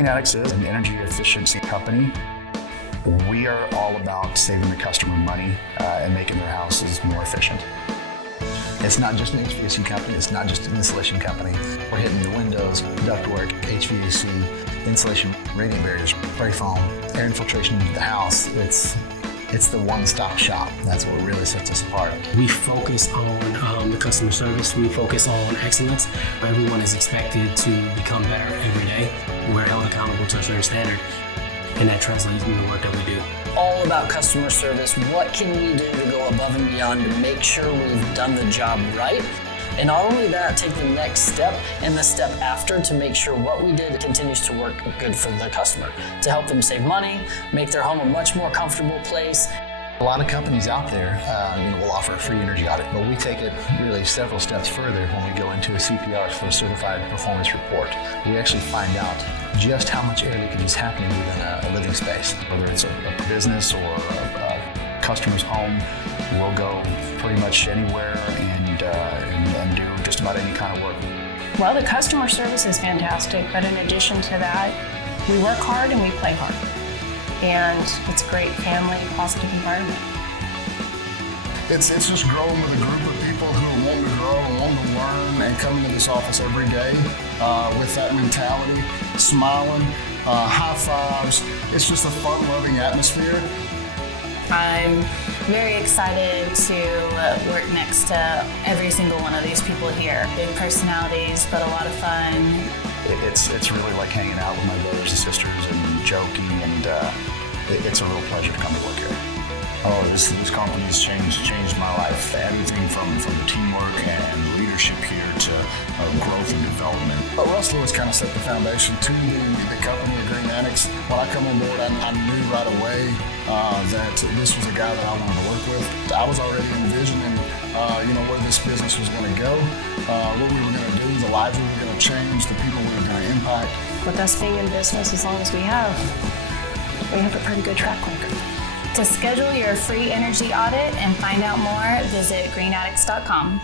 Green Addicts is an energy efficiency company. We are all about saving the customer money and making their houses more efficient. It's not just an HVAC company, it's not just an insulation company. We're hitting the windows, ductwork, HVAC, insulation, radiant barriers, spray foam, air infiltration into the house. It's the one-stop shop. That's what really sets us apart. We focus on the customer service. We focus on excellence. Everyone is expected to become better every day. We're held accountable to a certain standard, and that translates into the work that we do. All about customer service. What can we do to go above and beyond to make sure we've done the job right? And not only that, take the next step and the step after to make sure what we did continues to work good for the customer, to help them save money, make their home a much more comfortable place. A lot of companies out there will offer a free energy audit, but we take it really several steps further when we go into a CPR for a certified performance report. We actually find out just how much air leakage is happening within a living space. Whether it's a business or a customer's home, we'll go pretty much anywhere and do just about any kind of work. Well, the customer service is fantastic, but in addition to that, we work hard and we play hard. And it's a great family, positive environment. It's just growing with a group of people who are wanting to grow and wanting to learn and coming to this office every day with that mentality, smiling, high fives. It's just a fun-loving atmosphere. I'm very excited to work next to every single one of these people here. Big personalities, but a lot of fun. It's really like hanging out with my brothers and sisters and joking, and it's a real pleasure to come to work here. Oh, this company's changed my life. Everything from the teamwork and leadership here to growth and development. But Russ Lewis kind of set the foundation to the company of Green Addicts. When I come on board, I knew right away that this was a guy that I wanted to work with. I was already envisioning, where this business was going to go, what we were going to do, the lives we were going to change, the people we were going to impact. With us being in business as long as we have a pretty good track record. To schedule your free energy audit and find out more, visit greenaddicts.com.